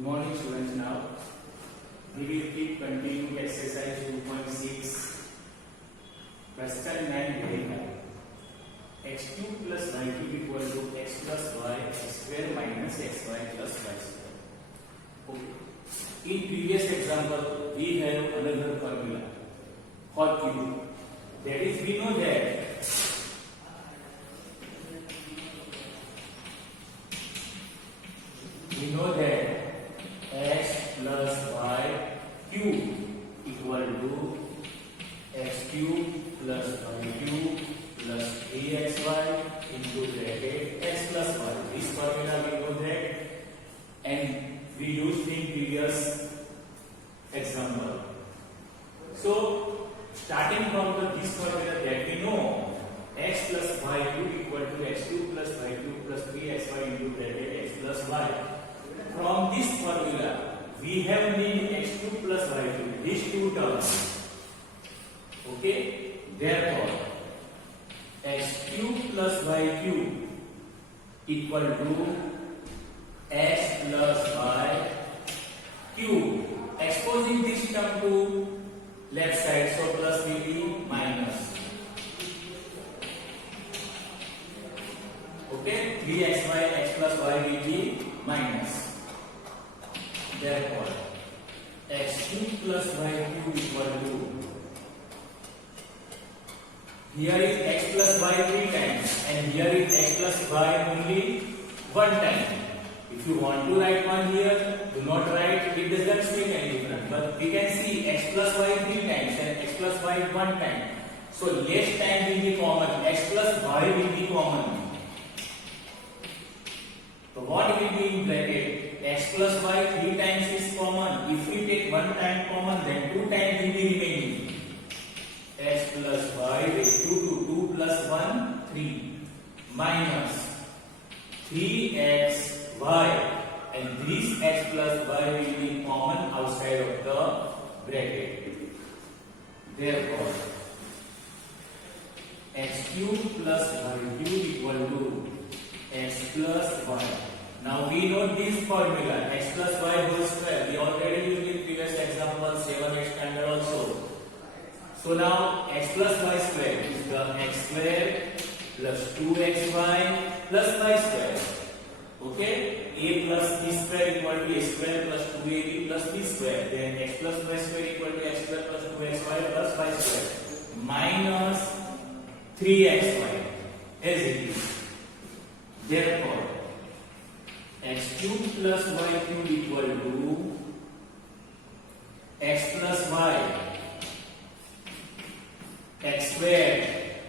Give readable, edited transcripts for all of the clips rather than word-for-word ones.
Good morning, students. Now we will keep continuing exercise 2.6. Question 9 verify. X2 plus y2 equal to x plus y square minus xy plus y square. Okay. In previous example, we have another formula for q. That is, we know that x plus y cube equal to x cube plus y cube plus 3xy into bracket x plus y. This formula we know that, and we used in previous example. So starting from this formula that we know, x plus y cube equal to x cube plus y cube plus 3xy into bracket x plus y. From this formula, we have need x cube plus y cube, these two terms. Okay, therefore x cube plus y cube equal to x plus y cube. Exposing this term to left side, so plus will be minus. Okay, 3xy x plus y will be minus. Therefore, x cube plus y cube equal to, here is x plus y 3 times and here is x plus y only 1 time. If you want to write 1 here, do not write, it doesn't make any difference. But we can see x plus y 3 times and x plus y 1 time. So less time will be common, x plus y will be common. So what will be in bracket? X plus y 3 times is common. If we take 1 time common, then 2 times will be remaining. X plus y raised to 2 plus 1, 3 minus 3xy, and this x plus y will be common outside of the bracket. Therefore, x cube plus y cube equal to x plus y. Now we know this formula, x plus y whole square. We already used in previous example 7th standard also. So now x plus y square is the x square plus 2xy plus y square. Okay, a plus b square equal to a square plus 2ab plus b square. Then x plus y square equal to x square plus 2xy plus y square minus 3xy as it is. Therefore, x cube plus y cube equal to x plus y x square,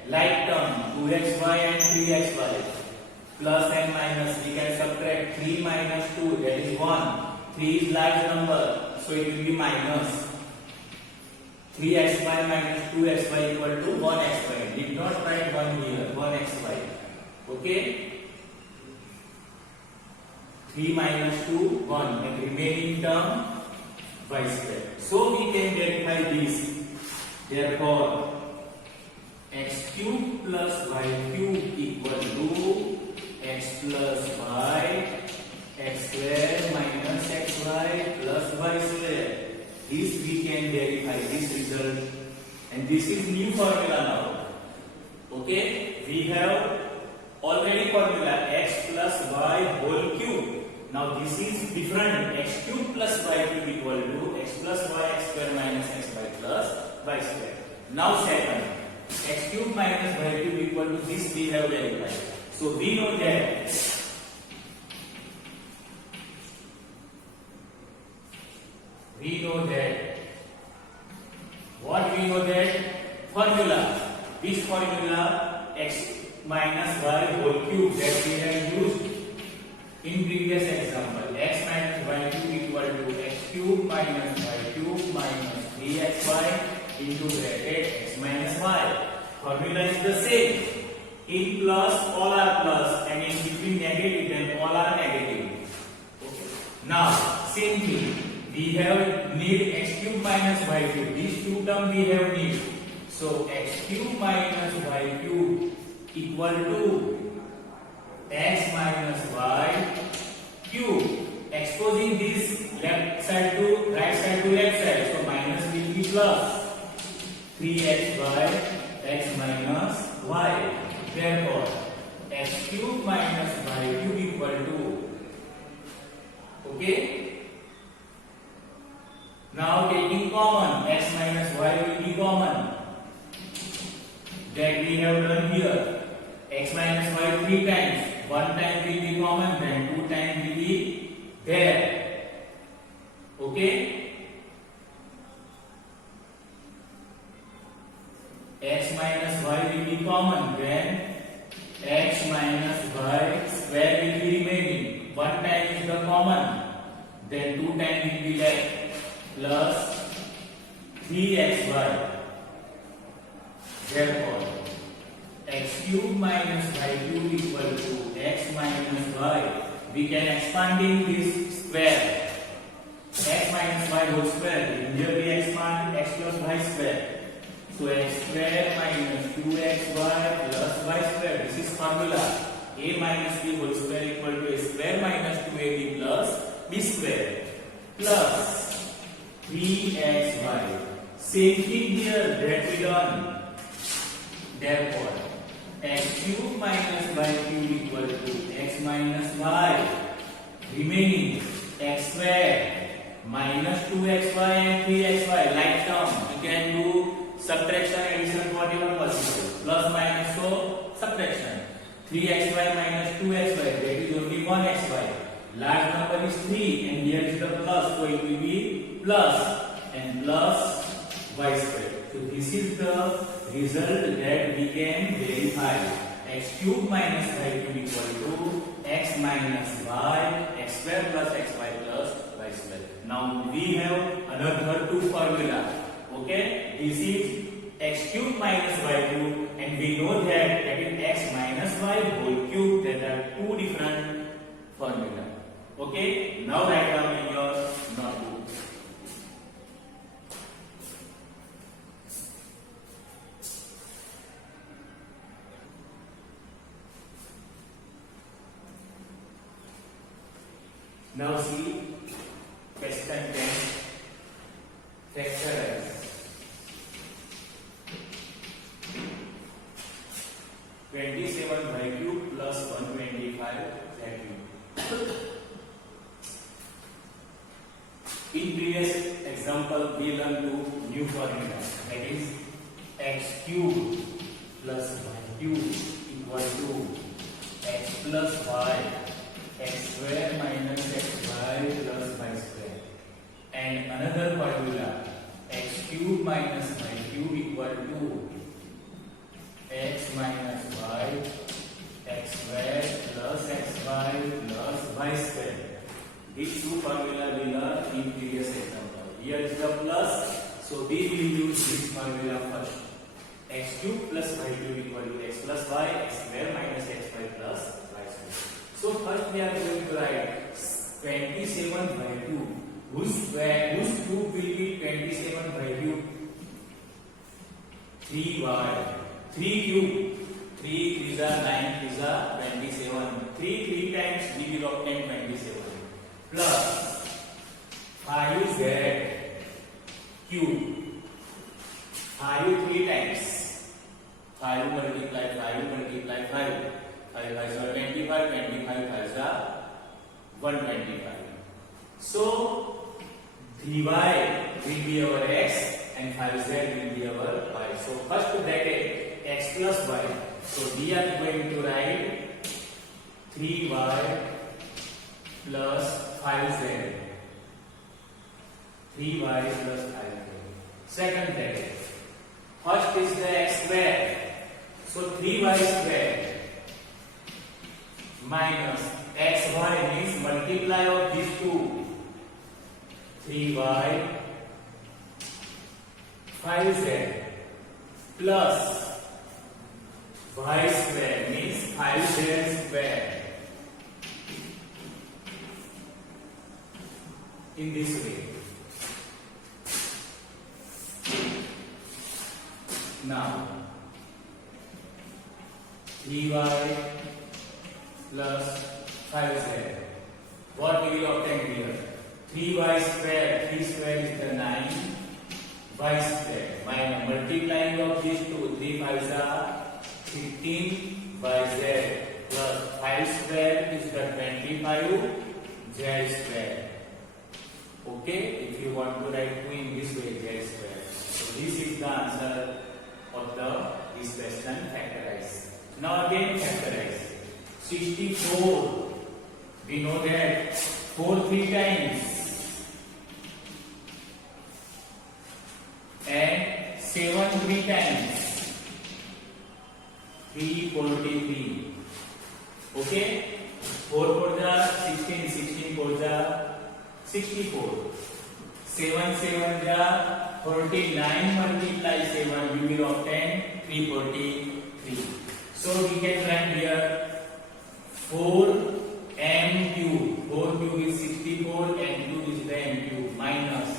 like term 2xy and 3xy, plus and minus, we can subtract 3 minus 2, that is 1. 3 is large number, so it will be minus 3xy minus 2xy equal to 1xy. Did not write 1 here, 1xy. Okay, 3 minus 2, 1, and remaining term y square. So we can verify this. Therefore, x cube plus y cube equal to x plus y x square minus xy plus y square. This we can verify, this result, and this is new formula now. Okay, we have already formula x plus y whole cube. Now this is different, x cube plus y cube equal to x plus y x square minus xy plus y square. Now second, x cube minus y cube equal to this we have verified. So we know that what we know that formula, this formula x minus y whole cube that we have used in previous example, x minus y cube equal to x cube minus y cube minus 3xy into bracket x minus y. Formula is the same. In plus, all are plus, and in between negative, then all are negative. Okay. Now, same thing. We have need x cube minus y cube. These two terms we have need. So x cube minus y cube equal to x minus y cube exposing this left side to right side to left side, so minus will be plus 3x by x minus y. Therefore, x cube minus y cube equal to, okay. Now taking common, x minus y will be common. That we have done here. X minus y 3 times. 1 time will be common, then 2 times will be there. Okay? X minus y will be common, then x minus y square will be remaining. 1 time is the common, then 2 times will be left, plus 3xy. Therefore, x cube minus y cube equal to x minus y. We can expanding this square. X minus y whole square. Here we expand x plus y square. So x square minus 2xy plus y square. This is formula. A minus b whole square equal to a square minus 2ab plus b square plus 3xy. Same thing here that we done. Therefore, x cube minus y cube equal to x minus y. Remaining x square minus 2xy and 3xy. Like term, you can do subtraction, addition, whatever possible. Plus minus, so subtraction. 3xy minus 2xy, that is only 1xy. Large number is 3 and here is the plus, so it will be plus and plus y square. So this is the result that we can verify. X cube minus y cube equal to x minus y, x square plus xy plus y square. Now we have another two formula. Okay, this is x cube minus y cube, and we know that is x minus y whole cube. There are two different formula. Okay, now write down in your notebook. Now see question 10. Factorize. y cube plus 125 z cube. In previous example, we learned two new formula, that is x cube plus y cube equal to x plus y, x square minus xy plus y square, and another formula x cube minus y cube equal to x minus y, x square plus xy plus y square. These two formula we learned in previous example. Here is the plus, so we will use this formula first. X cube plus y cube equal to x plus y, x square minus xy plus y square. So first we are going to write 27 by 2. Whose cube will be 27 by cube? 3y. 3 cube. 3 3 are 9, 3 are 27. 3 times we will obtain 27. Plus 5z cube. 5 3 times. 5 multiply 5 multiply 5. 5 5 are 25, 25 5 are 125. So 3y will be our x and 5z will be our y. So first bracket x plus y. So we are going to write 3y plus 5z. 3y plus 5z. Second bracket. First is the x square. So 3y square minus xy means multiply of these two. 3y 5z plus y square means 5z square. In this way. Now 3y plus 5z What we will obtain here? 3y square. 3 square is the 9. Y square. Minus multiplying of these two. 3 5s are 15 yz plus 5 square is the 25 z square. Okay, if you want to write 2 in this way, z square. So this is the answer of this question factorized. Now again factorize. 64. We know that 4 3 times and 7 3 times. 343. Okay, 4 4 ja 16, 16 4 ja 64. 7 7 ja 49 multiply 7, you will obtain 343. So we can write here 4m cube. 4 cube is 64 and cube is the m cube minus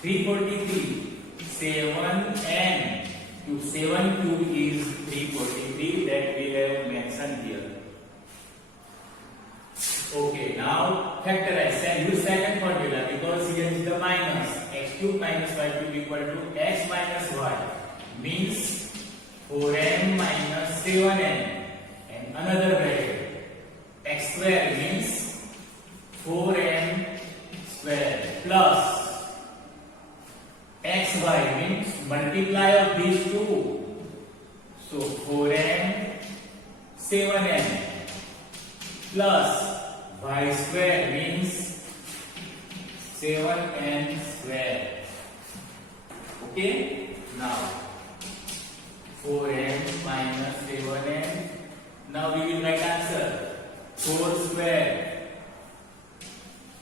343. 7n cube. 7 cube is 343 that we have mentioned here. Okay, now factorize and use second formula because here is the minus. X cube minus y cube equal to x minus y means 4m minus 7n and another bracket. X square means 4m square plus xy means multiply of these two. So 4m 7n plus y square means 7n square. Okay, now 4n minus 7n. Now we will write answer. 4 square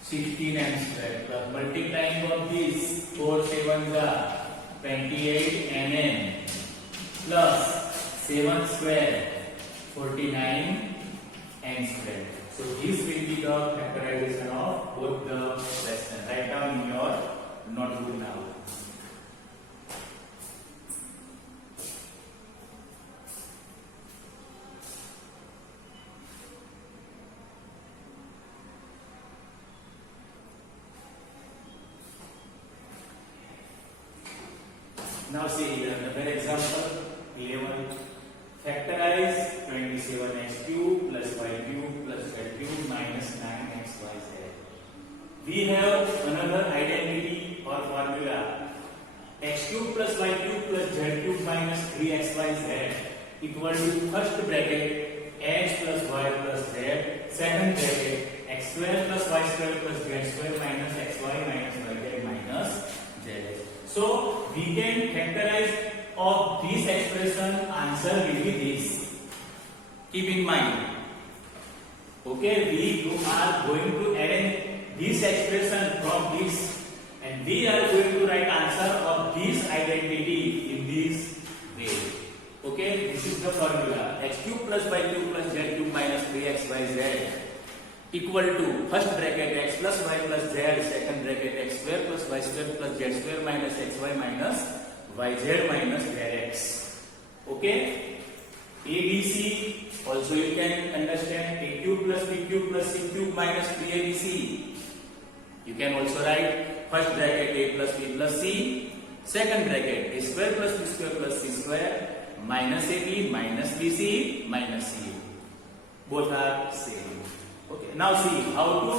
16n square plus multiplying of these 4 7s are 28nn plus 7 square 49n square. So this will be the factorization of both the questions. Write down in your notebook now. Now see another example. 11. Factorize 27x cube plus y cube plus z cube minus 9xyz. We have another identity or formula. X cube plus y cube plus z cube minus 3xyz equal to first bracket x plus y plus z, second bracket x square plus y square plus z square minus xy minus yz minus z. So we can factorize of this expression. Answer will be this. Keep in mind. Okay, we are going to arrange this expression from this, and we are going to write answer of this identity in this way. Okay, this is the formula. X cube plus y cube plus z cube minus 3xyz equal to first bracket x plus y plus z, second bracket x square plus y square plus z square minus xy minus yz minus zx. Okay, ABC also you can understand. A cube plus b cube plus c cube minus 3abc. You can also write first bracket a plus b plus c, second bracket a square plus b square plus c square minus ab minus bc minus c. Both are same. Okay, now see how to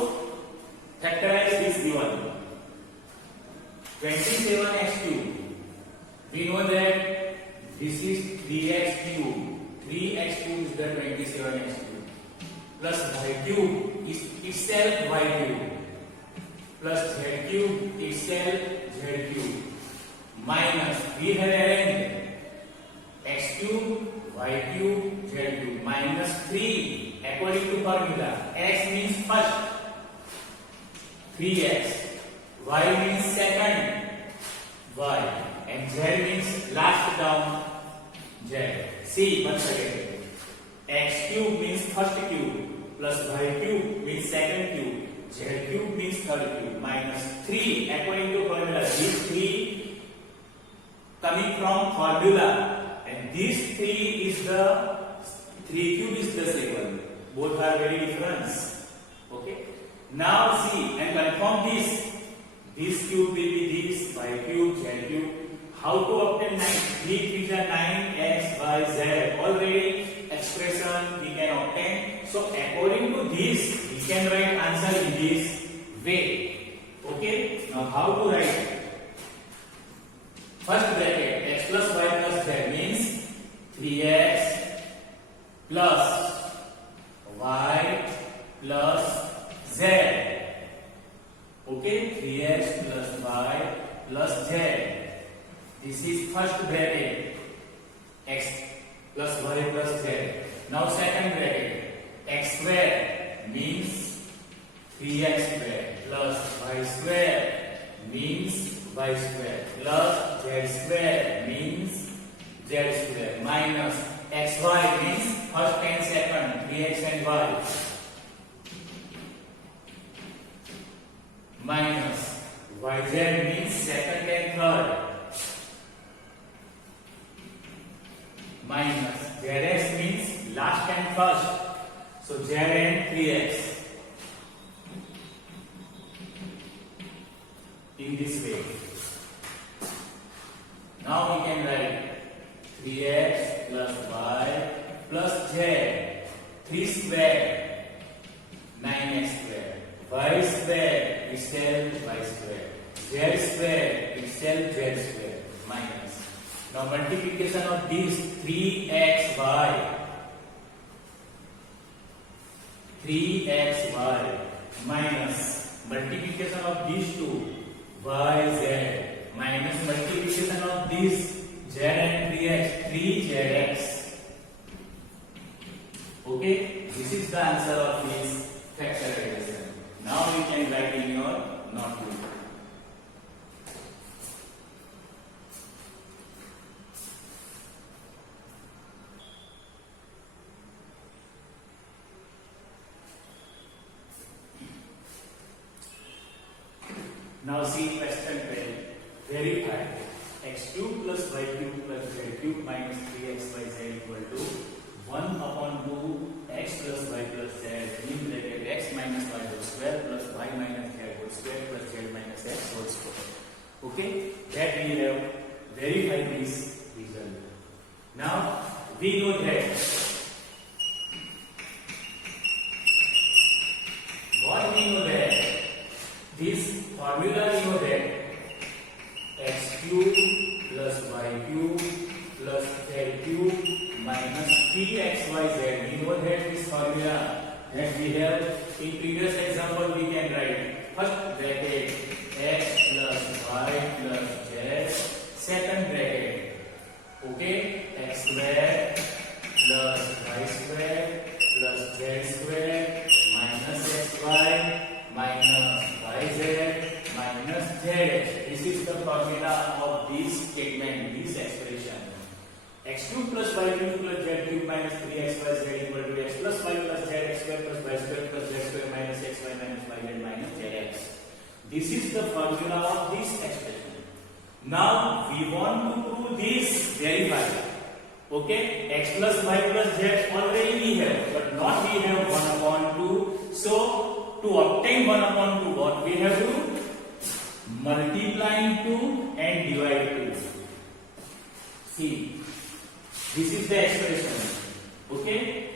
factorize this given. 27x cube. We know that this is 3x cube. 3x cube is the 27x cube. Plus y cube is itself y cube. Plus z cube itself z cube. Minus we have arranged x cube, y cube, z cube. Minus 3 according to formula. X means first 3x. Y means second y. And z means last term z. See once again. X cube means first cube plus y cube means second cube. Z cube means third cube minus 3 according to formula. These 3 coming from formula, and this 3 is the 3 cube is the 7. Both are very different. Okay. Now see and confirm this. This cube will be this, y cube, z cube. How to obtain 9? 3 3 are 9, x, y, z. Already expression we can obtain. So according to this, we can write answer in this way. Okay? Now how to write? First bracket, x plus y plus z means 3x plus y plus z. Okay, 3x plus y plus z. This is first bracket, x plus y plus z. Now second bracket, x square means 3x square plus y square means y square plus z square means z square minus xy means first and second 3x and y minus yz means second and third minus zx means last and first, so z and 3x. In this way. Now we can write 3x plus y plus z. 3 square 9x square. Y square itself y square. Z square itself z square minus. Now multiplication of these 3xy. 3xy minus multiplication of these two yz minus multiplication of this z and 3x, 3zx. Okay, this is the answer of this factorization. Now you can write in your notebook. Now see question 12. Verify x cube plus y cube plus z cube minus 3xyz equal to 1 upon 2 x plus y plus z in bracket x minus y whole square plus y minus z whole square plus z minus x whole square. Okay, that we have verified this result. Now we know that what we know that this formula we know that x cube plus y cube plus z cube minus 3xyz. We know that this formula that we have in previous example we can write first bracket x plus y plus z, second bracket okay x square plus y square plus z square minus xy minus yz minus z. This is the formula of this statement, this expression. X cube plus y cube plus z cube minus 3xyz equal to x plus y plus z x square plus y square plus z square minus xy minus yz minus zx. This is the formula of this expression. Now we want to prove this, verify. Okay, x plus y plus z already we have, but not we have 1 upon 2. So to obtain 1 upon 2, what we have to multiply 2 and divide 2. See, this is the expression. Okay,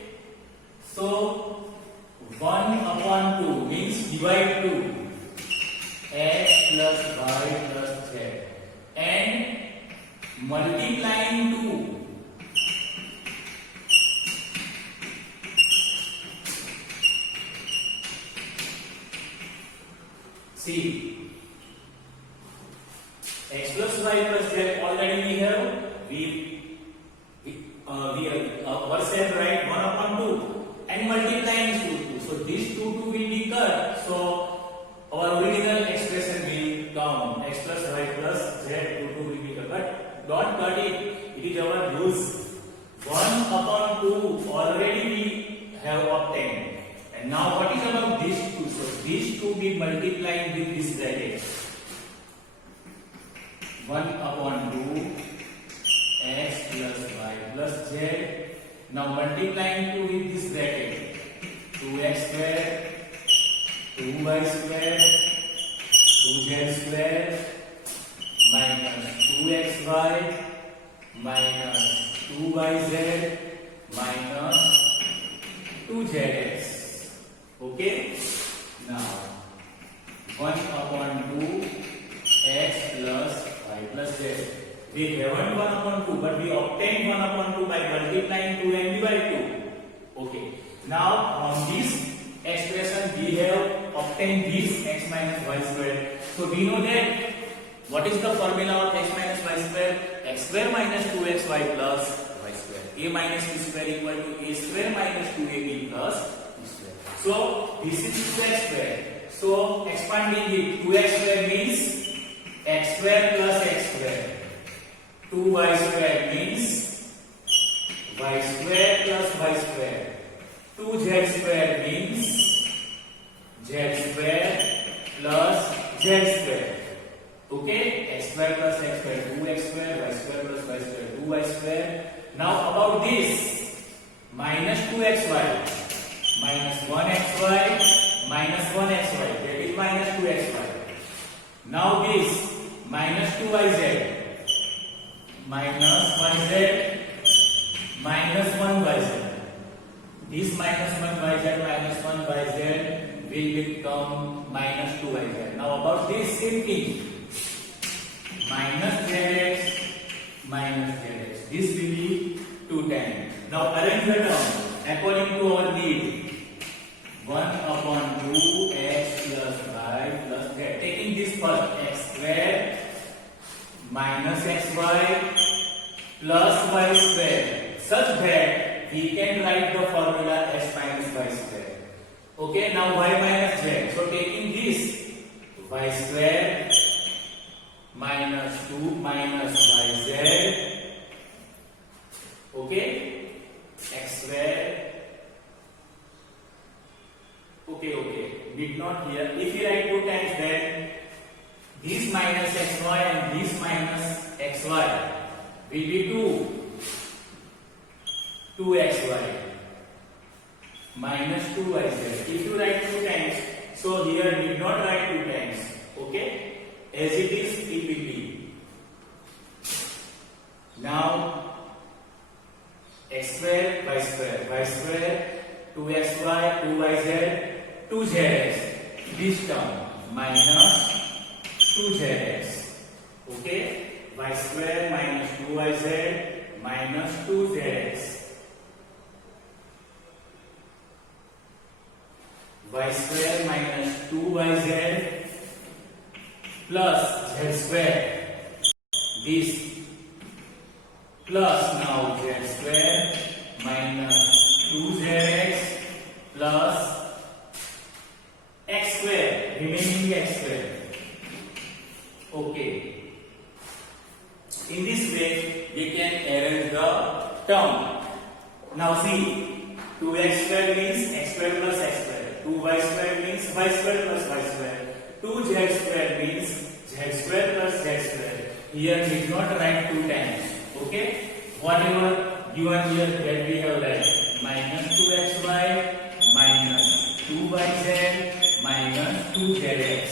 so 1 upon 2 means divide 2, x plus y plus z, and multiplying 2. See, x plus y plus z already we have. Our set right 1 upon 2 and multiplying 2. So this 2 will be cut. So our original expression will come x plus y plus z 2 will be cut. But don't cut it. It is our use. 1 upon 2 already we have obtained. And now what is about these 2? So these 2 will multiply with this bracket. 1 upon 2 x plus y plus z. Now multiplying 2 with this bracket. 2x square, 2y 3y square 2z square minus 2xy minus 2yz minus 2zx. Okay, now 1 upon 2 x plus y plus z. We haven't 1 upon 2, but we obtained 1 upon 2 by multiplying 2 and divide 2. Okay, now from this expression we have obtained this x minus y square. So we know that what is the formula of x minus y square? X square minus 2xy plus y square. A minus b square equal to a square minus 2ab plus b square. So this is 2x square. So expanding it, 2x square means x square plus x square. 2y square means y square plus y square. 2z square means z square plus z square. Okay, x square plus x square 2x square, y square plus y square 2y square. Now about this minus 2xy minus 1xy minus 1xy, that is minus 2xy. Now this minus 2yz minus 1z minus 1yz. This minus 1yz minus 1yz will become minus 2yz. Now about this same thing, minus zx minus zx. This will be 2 times. Now arrange the term according to our need. 1 upon 2x plus y plus z. Taking this first, x square minus xy plus y square, such that we can write the formula x minus y square. Okay, now y minus z. So taking this y square minus 2 minus yz, okay, x square. Okay, did not here. If you write 2 times, then this minus xy and this minus xy will be 2xy minus 2yz. If you write 2 times, so here did not write 2 times. Okay, as it is, it will be. Now x square, y square, 2xy, 2yz, 2zx. This term minus 2zx. Okay, y square minus 2yz minus 2zx. Y square minus 2yz plus z square. This plus now z square minus 2zx plus x square, remaining x square. Okay. In this way, we can arrange the term. Now see, 2x square means x square plus x square. 2y square means y square plus y square. 2z square means z square plus z square. Here we did not write 2 times. Okay. Whatever given here that we have write minus 2xy minus 2yz minus 2zx.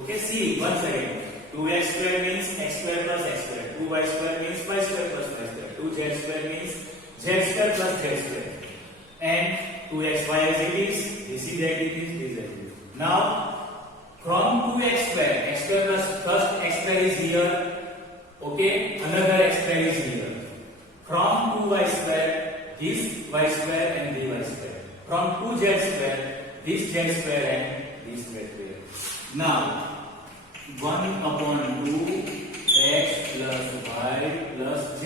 Okay. See once again. 2x square means x square plus x square. 2y square means y square plus y square. 2z square means z square plus z square. And 2xy as it is, this is as it is, this as it is. Now from 2x square, x square plus first x square is here. Okay, another x square is here. From 2y square, this y square and dy square. From 2z square, this z square and this z square. Now 1 upon 2 x plus y plus z.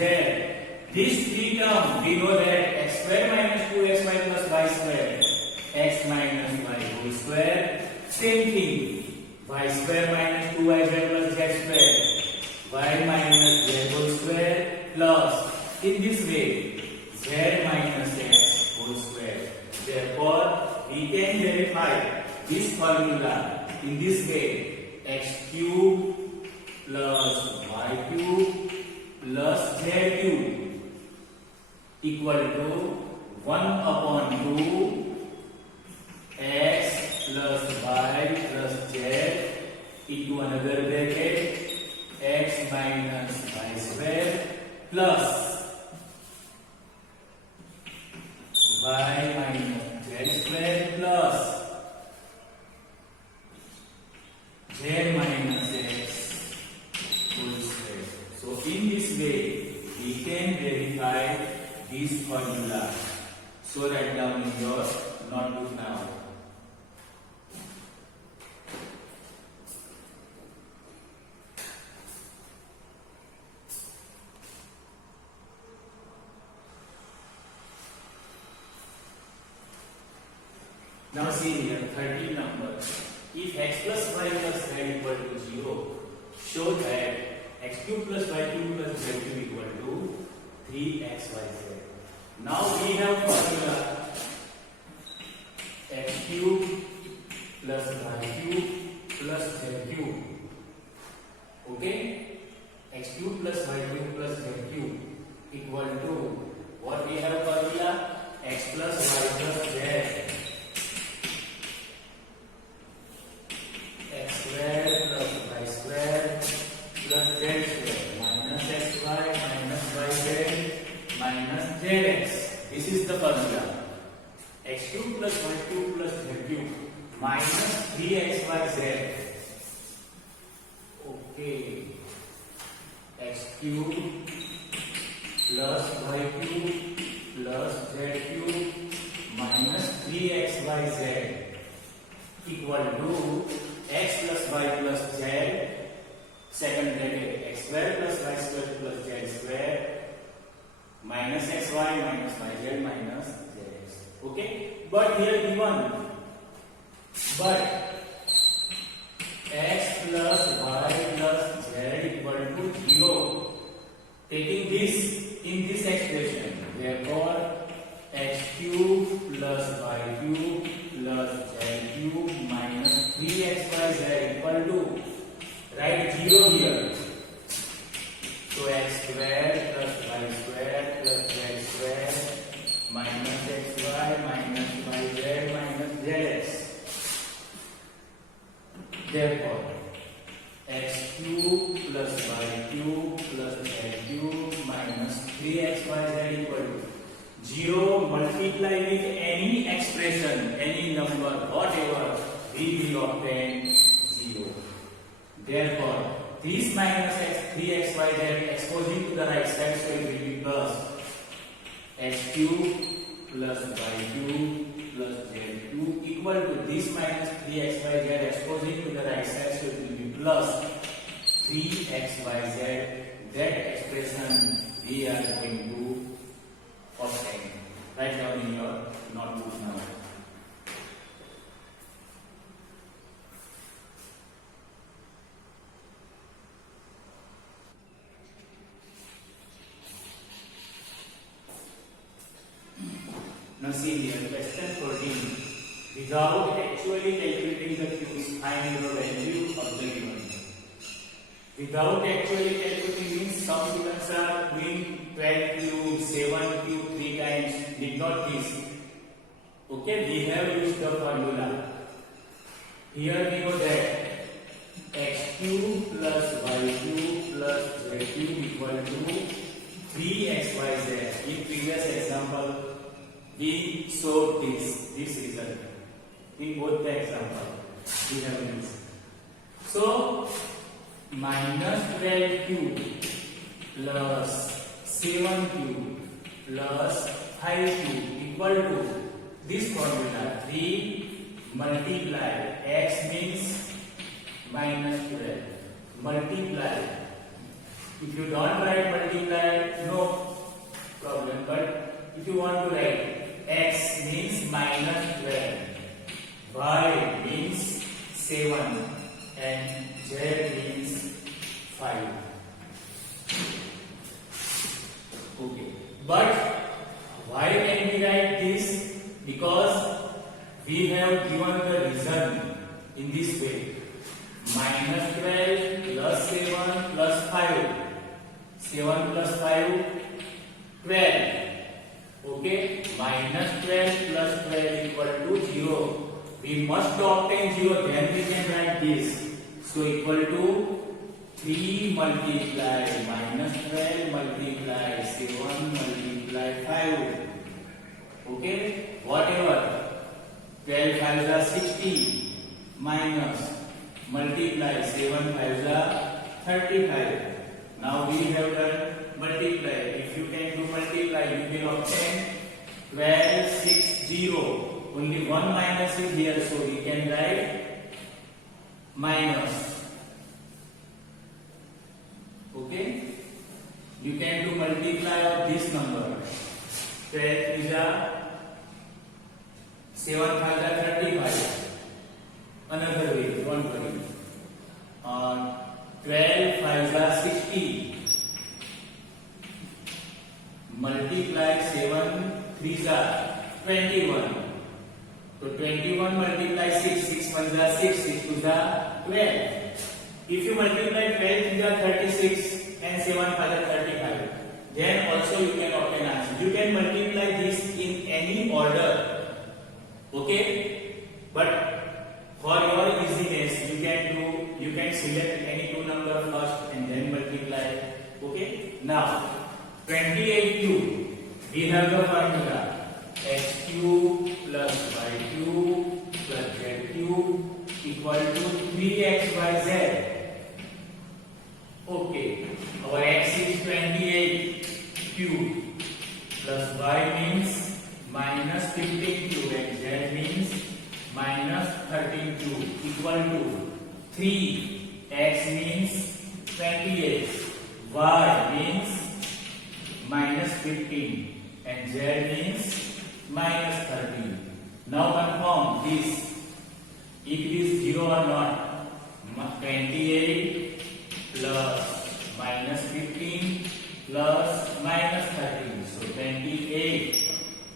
These 3 terms, we know that x square minus 2xy plus y square, x minus y whole square. Same thing, y square minus 2yz plus z square, y minus z whole square plus, in this way, z minus x whole square. Therefore, we can verify this formula in this way. X cube plus y cube plus z cube equal to 1 upon 2 x plus y minus z square plus z minus x whole square. So in this way we can verify this formula. So write down in your notebook now. Now see here, 13 number. If x plus y plus z equal to 0, show that x cube plus y cube plus z cube equal to 3xyz. Now we have formula x cube plus y cube plus z cube. Okay? X cube plus y cube plus z cube equal to what we have formula? X plus y plus z. This is the formula. X cube plus y cube plus z cube minus 3xyz. Okay. X cube plus y cube plus z cube minus 3xyz equal to x plus y plus z, second bracket x square plus y square plus z square minus xy minus yz minus zx. Okay, but here given, but x plus y plus z equal to 0, taking this in this expression, therefore x cube plus y cube plus z cube minus 3xyz equal to, write 0 here. So x square plus y square plus z square minus xy minus yz minus zx. Therefore, x cube plus y cube plus z cube minus 3xyz equal to 0. Multiply with any expression, any number, whatever, we will obtain 0. Therefore, this minus x, 3xyz exposing to the right side, so it will be plus x cube plus y cube plus z cube equal to this minus 3xyz exposing to the right side, so it will be plus 3xyz. That expression we are going to obtain. Write down in your notebook now. Now see here, question 14. Without actually calculating the cubes, find the value of the given. Without actually calculating means some students are doing 12 cubes, 7 cubes, 3 times, did not this. Okay, we have used the formula. Here we know that x cube plus y cube plus z cube equal to 3xyz. In previous example, we saw this result. In both the example, we have this. So, minus 12 cube plus 7 cube plus 5 cube equal to this formula. 3 multiply x means minus 12 multiply. If you don't write multiply, no problem, but if you want to write x means minus 12, y means 7 and z means 5. Okay, but why can we write this? Because we have given the reason in this way. Minus 12 plus 7 plus 5. 7 plus 5, 12. Okay, minus 12 plus 12 equal to 0. We must obtain 0, then we can write this. So equal to 3 multiply minus 12 multiply 7 multiply 5. Okay, whatever 12 5s are 60 minus multiply 7 5s are 35. Now we have done multiply. If you can do multiply, you will obtain 12 6 0. Only one minus is here, so we can write minus. Okay, you can do multiply of this number. 12 is a 7 5 are 35. Another way, don't worry. 12 5 are 60. Multiply 7 3 are 21. So 21 multiply 6, 6 1s are 6, 6 2s are 12. If you multiply 12 3s are 36 and 7 5 are 35, then also you can obtain answer. You can multiply this in any order. Okay? But for your easiness, you can select any two number first and then multiply. Okay? Now 28 cube, we have the formula x cube plus y cube plus z cube equal to 3xyz. Okay, our x is 28 cube plus y means minus 15 cube and z means minus 13 cube equal to 3. X means 28, y means minus 15 and z means minus 13. Now confirm this, if it is 0 or not. 28 plus minus 15 plus minus 13. So 28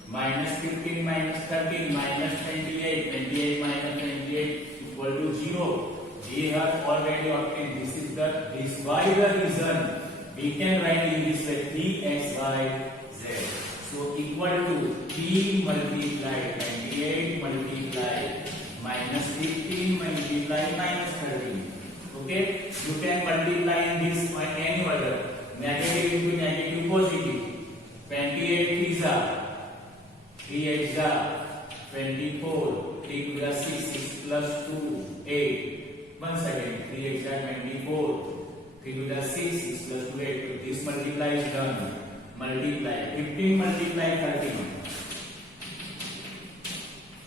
minus 15 minus 13 minus 28. 28 minus 28 equal to 0. We have already obtained. This y is the reason we can write in this way 3xyz. So equal to 3 multiply 28 multiply minus 15 multiply minus 13. Okay, you can multiply in this in any order. Negative into negative positive. 28 is 3 8 24. 3 to the 6 6 plus 2 8. Once again 3 8 24. 3 to the 6 6 plus 2 8. So this multiply is done. Multiply 15 multiply 13.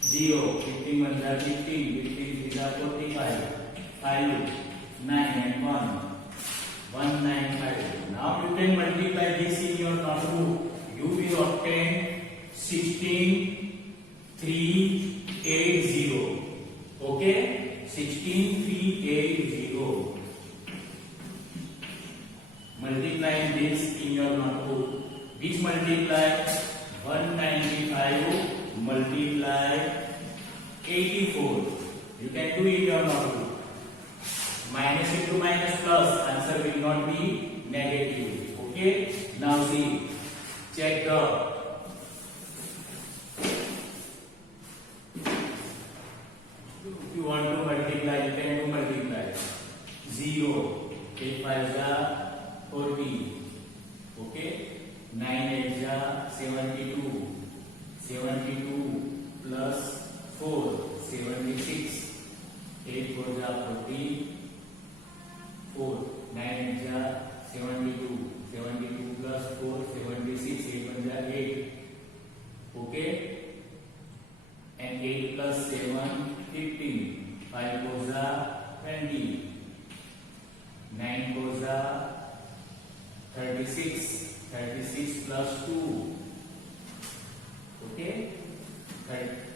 0. 15 multiply 15. 15 is 45. 5 9 and 1 195. Now you can multiply this in your notebook. You will obtain 16380. Okay, 16380. Multiply this in your notebook. Which multiply 195 multiply 84. You can do it in your notebook. Minus into minus plus, answer will not be negative. Okay, now see, check the if you want to multiply, you can do multiply 0 8 5 40. Okay, 9 8 72. 72 plus 4 76. 8 4 40. 4 9 8 72. 72 plus 4 76. 8 1 8. Okay, and 8 plus 7 15. 5 4 20. 9 4 36. 36 plus 2. Okay,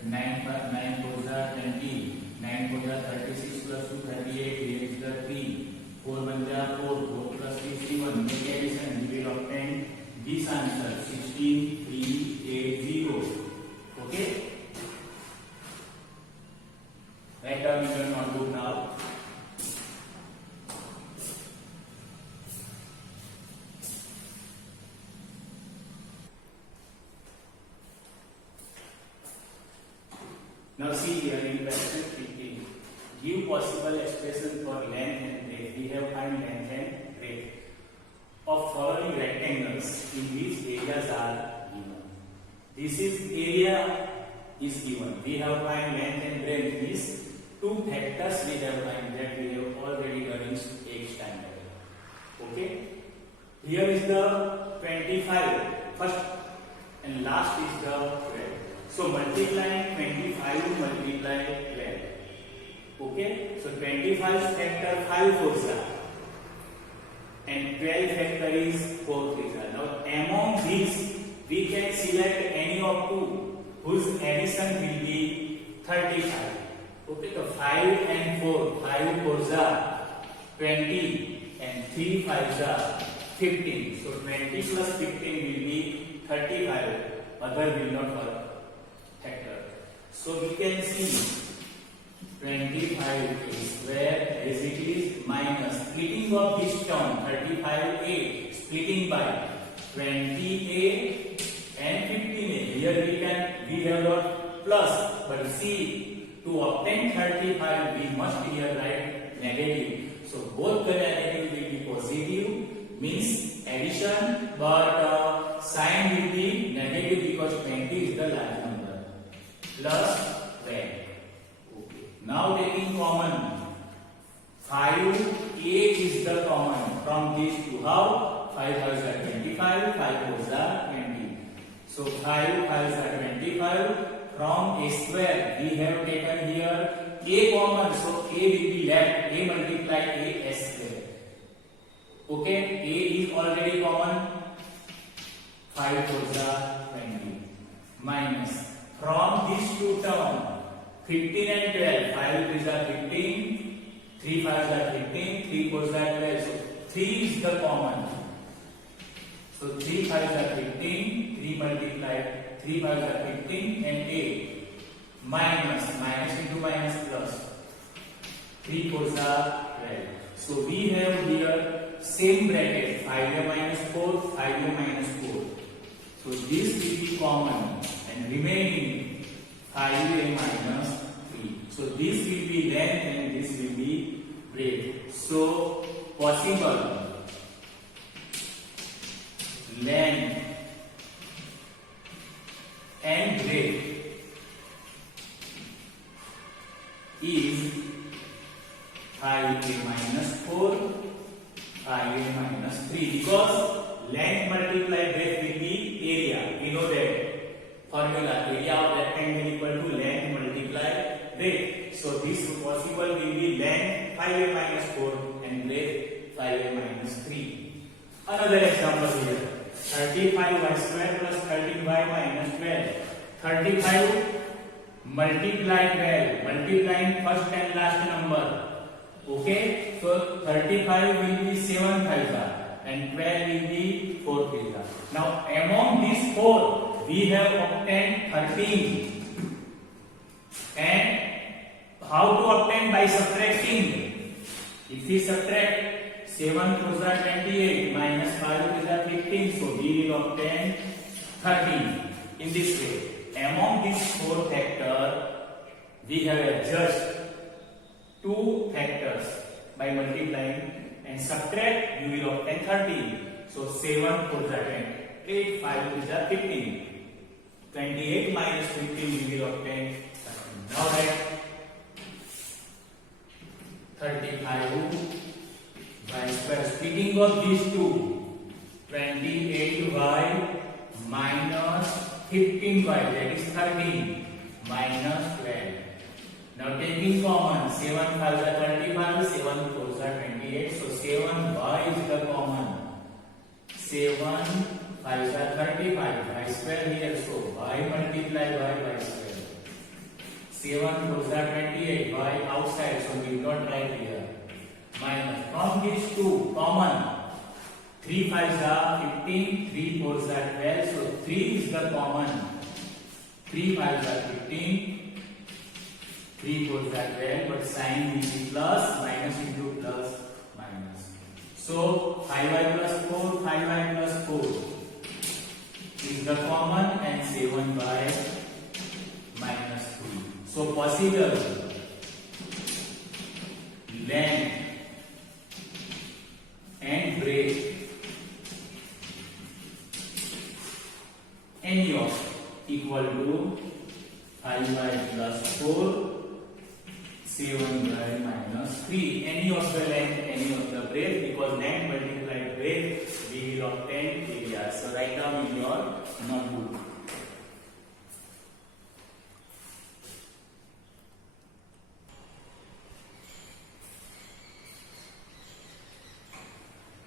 9 4 20. 9 4 36 plus 2 38. Here is the 3. 4 1 4. 4 plus 3 is 1. Make addition. We will obtain this answer 16380. Okay, write down in your notebook now. Now see here in question 15. Give possible expression for length and breadth. We have find length and breadth of following rectangles in which areas are given. This is area is given. We have find length and breadth. These two factors we have find that we have already done in 8th standard. Okay. Here is the 25. First and last is the 12. So multiplying 25 multiply 12. Okay. So 25 factor 5 fours are. And 12 factor is 4 threes are. Now among these we can select any of two whose addition will be 35. Okay, so 5 and 4, 5 fours are 20 and 3 fives are 15. So 20 plus 15 will be 35. Other will not factor. So we can see 25 is where as it is minus splitting of this term 35a splitting by 20a and 15a. Here we have got plus, but see, to obtain 35 we must here write negative. So both the negative will be positive, means addition, but sign will be negative because 20 is the large number. Plus 12. Now taking common, 5a is the common from these two. How? 5 5s are 25, 5 4s are 20. So 5 5s are 25. From a square we have taken here a common. So a will be left. A multiply a s square. Okay, a is already common. 5 4s are 20. Minus from these two terms. 15 and 12, 5 3s are 15, 3 5s are 15, 3 4s are 12. So 3 is the common. So 3 5s are 15, 3 multiplied, 3 5s are 15 and 8. Minus into minus plus. 3 4s are 12. So we have here same bracket 5a minus 4, 5a minus 4. So this will be common and remaining 5a minus 3. So this will be length and this will be breadth. So possible length and breadth is 5a minus 4, 5a minus 3 because length multiplied breadth will be area. We know that formula, area of rectangle equal to length multiplied breadth. So this possible will be length 5a minus 4 and breadth 5a minus 3. Another example here, 35y square plus 13y minus 12. 35 multiply 12, multiplying first and last number. Okay, so 35 will be 7 5s and 12 will be 4 3s. Now among these four we have obtained 13. And how to obtain? By subtracting. If we subtract 7 4s are 28 minus 5 is 15, so we will obtain 13. In this way, among these four factors, we have adjusted two factors by multiplying and subtract, you will obtain 13. So 7 4s are 28, 5 is 15. 28 minus 15 we will obtain 13. Now write 35 by square. Speaking of these two, 28y minus 15y, that is 13 minus 12. Now taking common, 7 5s are 35, 7 4s are 28. So 7y is the common. 7 5s are 35, y square here, so y multiply y square. 7 4s are 28, y outside, so we will not write here. Minus, from these two, common. 3 5s are 15, 3 4s are 12, so 3 is the common. 3 5s are 15, 3 4s are 12, but sign will be plus, minus into plus, minus. So 5y plus 4, 5y plus 4 is the common and 7y minus 3. So possible length and breadth any of 5y plus 4, 7y minus 3. Any of the length, any of the breadth, because length multiplied breadth, we will obtain area. So write down in your notebook.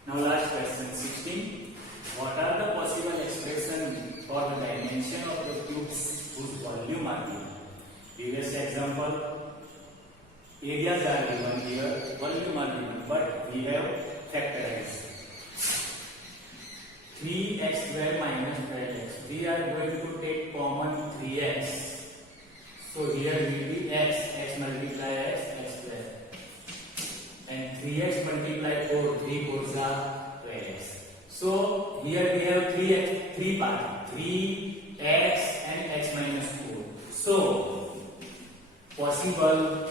Now last question 16. What are the possible expressions for the dimension of the cubes whose volume are given? Previous example, areas are given here, volume are given, but we have factorized. 3x square minus 12x. We are going to take common 3x. So here will be x multiply x square. And 3x multiply 4, 3 4s are 12x. So here we have 3 parts, 3x and x minus 4. So possible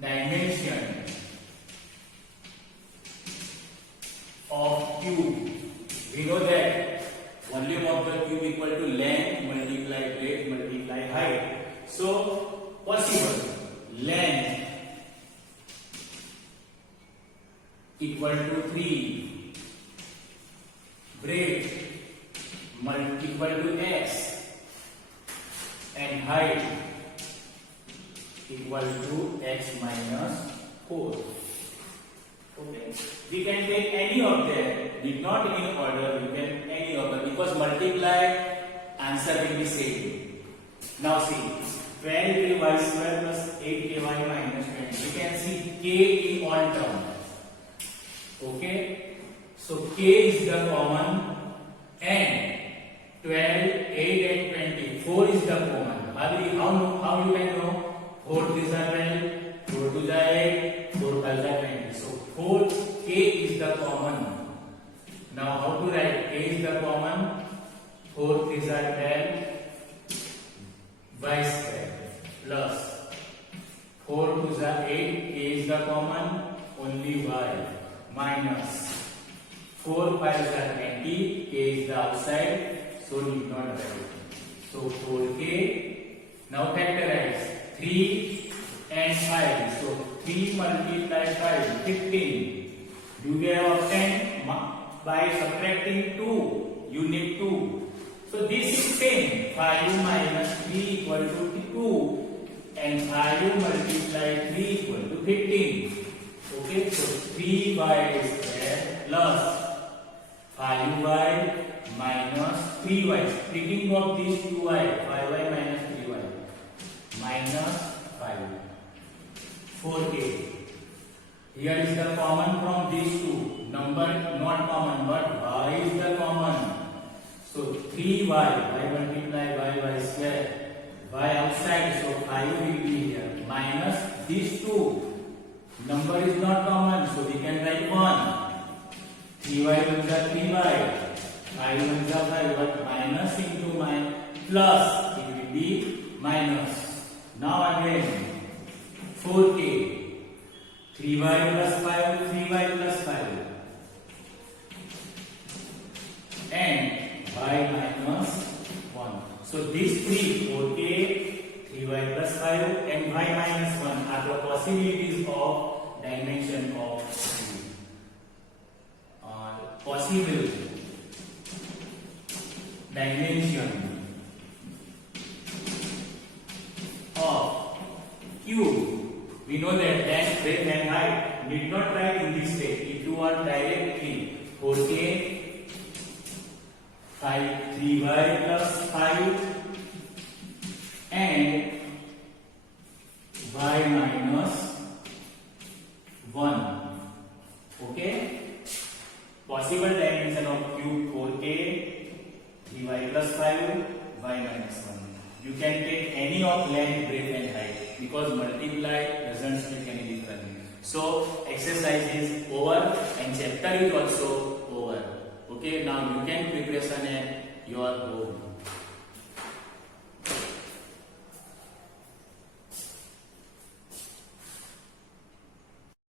dimension of cube. We know that volume of the cube equal to length multiply breadth multiply height. So possible length equal to 3, breadth equal to x, and height equal to x minus 4. Okay, we can take any of them, if not in order, we can any of them, because multiply answer will be same. Now see, 12ky square plus 8ky minus 20. We can see k in all terms. Okay, so k is the common, and 12, 8 and 4 is the common. How you can know? 4 is 12, 4 to the 8, 4 5 is 20. So 4k is the common. Now how to write? K is the common. 4 is 12 y square plus 4 to the 8. K is the common. Only y minus 4 5 is 20. K is the outside. So need not write. So 4k. Now factorize 3 and 5. So 3 multiply 5, 15. You get obtained by subtracting 2. You need 2. So this is same. 5 minus 3 equal to 2, and 5 multiply 3 equal to 15. Okay, so 3y square plus 5y minus 3y. Splitting of these 2y, 5y minus 3y, minus 5. 4k. Here is the common from these two. Number not common, but y is the common. So 3y, y multiply y square, y outside, so 5 will be here, minus these two. Number is not common, so we can write 1. 3y will be 3y, 5 will be 5, but minus into minus plus, it will be minus. Now again 4k, 3y plus 5, 3y plus 5, and y minus 1. So these three, 4k, 3y plus 5 and y minus 1 are the possibilities of dimension of cube. Possible dimension of cube. We know that length, breadth and height. Need not write in this way. If you want directly 4k, 3y plus 5 and y minus 1. Okay. Possible dimension of cube 4k, 3y plus 5, y minus 1. You can take any of length, breadth and height, because multiply doesn't make any difference. So exercise is over and chapter is also over. Okay, now you can preparation at your home.